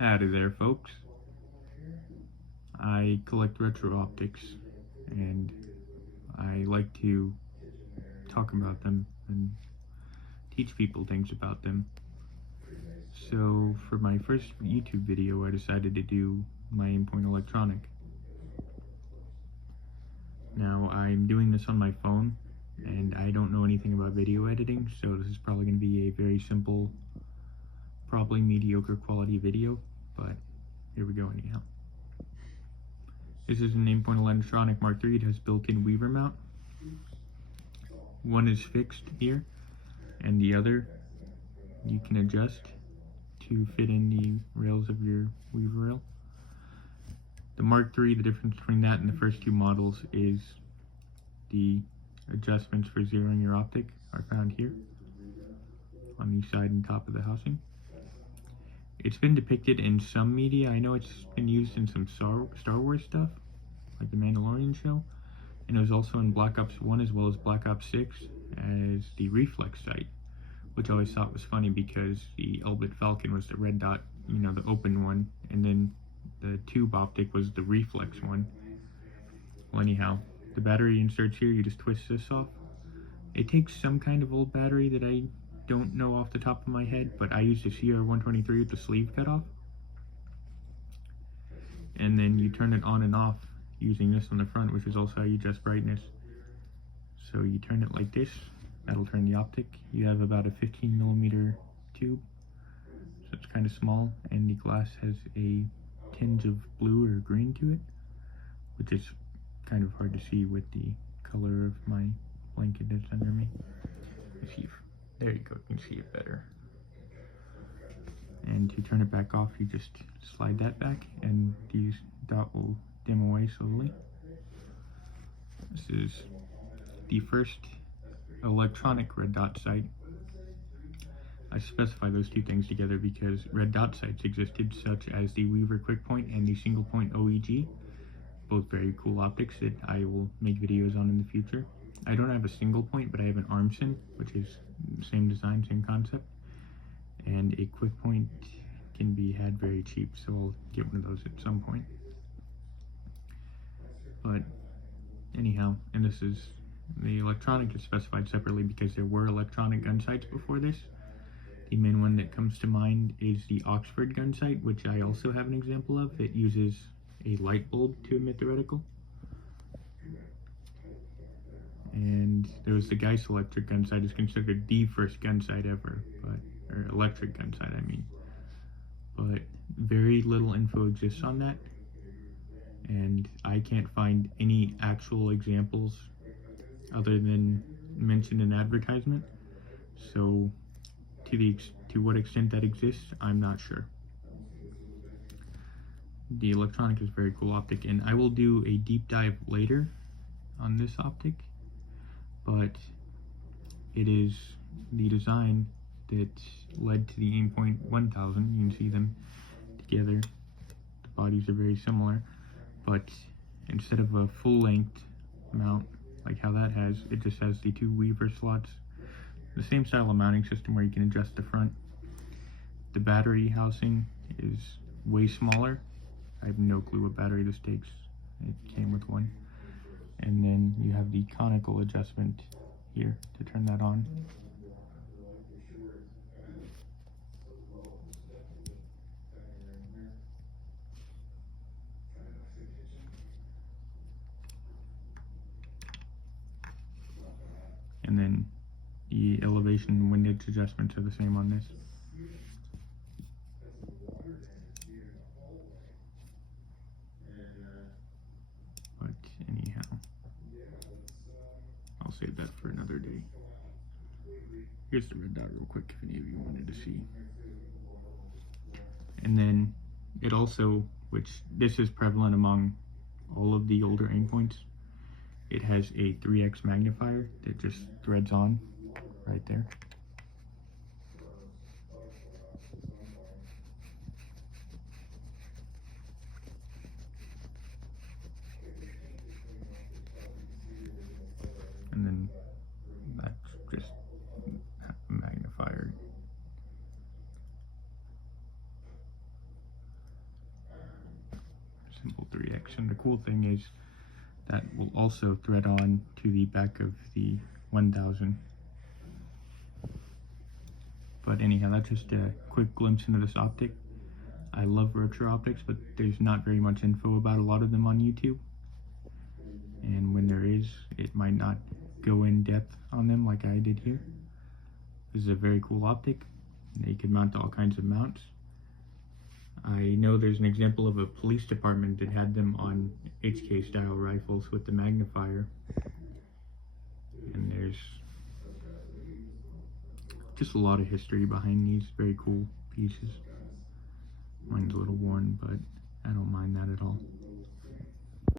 Howdy there, folks. I collect retro optics, and I like to talk about them and teach people things about them. So for my first YouTube video, I decided to do my Aimpoint electronic. Now, I'm doing this on my phone, and I don't know anything about video editing, so this is probably going to be a very simple, probably mediocre quality video, but here we go anyhow. This is an Aimpoint electronic Mark III. It has built-in weaver mount. One is fixed here, and the other you can adjust to fit in the rails of your weaver rail. The Mark III, the difference between that and the first two models is the adjustments for zeroing your optic are found here on the side and top of the housing. It's been depicted in some media. I know it's been used in some Star Wars stuff, like the Mandalorian show, and it was also in Black Ops 1 as well as Black Ops 6 as the reflex sight, which I always thought was funny because the Elbit Falcon was the red dot, the open one, and then the tube optic was the reflex one. Well, anyhow, the battery inserts here, you just twist this off. It takes some kind of old battery that I don't know off the top of my head, but I used a CR123 with the sleeve cut off. And then you turn it on and off using this on the front, which is also how you adjust brightness. So you turn it like this, that'll turn the optic. You have about a 15mm tube, so it's kind of small, and the glass has a tinge of blue or green to it, which is kind of hard to see with the color of my blanket that's under me. Let's see if, there you go, you can see it better. And to turn it back off, you just slide that back, and the dot will dim away slowly. This is the first electronic red dot sight. I specify those two things together because red dot sights existed, such as the Weaver Quick Point and the Single Point OEG, both very cool optics that I will make videos on in the future. I don't have a single point, but I have an Armson, which is same design, same concept, and a quick point can be had very cheap, so I'll get one of those at some point. But anyhow, and this is the electronic is specified separately because there were electronic gun sights before this. The main one that comes to mind is the Oxford gun sight, which I also have an example of, that uses a light bulb to emit the reticle. And there was the Geist electric gun sight, is considered the first gun sight ever, or electric gun sight, I mean. But very little info exists on that, and I can't find any actual examples other than mentioned in advertisement. So to what extent that exists, I'm not sure. The electronic is very cool optic, and I will do a deep dive later on this optic, but it is the design that led to the Aimpoint 1000. You can see them together. The bodies are very similar, but instead of a full-length mount like how that has, it just has the two weaver slots. The same style of mounting system where you can adjust the front. The battery housing is way smaller. I have no clue what battery this takes. It came with one. And then you have the conical adjustment here to turn that on. And then the elevation and windage adjustments are the same on this. But anyhow, I'll save that for another day. Here's the red dot real quick if any of you wanted to see. And then it also, which this is prevalent among all of the older Aimpoints, it has a 3x magnifier that just threads on right there. And then that's just a magnifier. optics. And the cool thing is that will also thread on to the back of the 1000. But anyhow, that's just a quick glimpse into this optic. I love Rocher optics, but there's not very much info about a lot of them on YouTube. And when there is, it might not go in depth on them like I did here. This is a very cool optic. They can mount to all kinds of mounts. I know there's an example of a police department that had them on HK style rifles with the magnifier. And there's just a lot of history behind these very cool pieces. Mine's a little worn, but I don't mind that at all.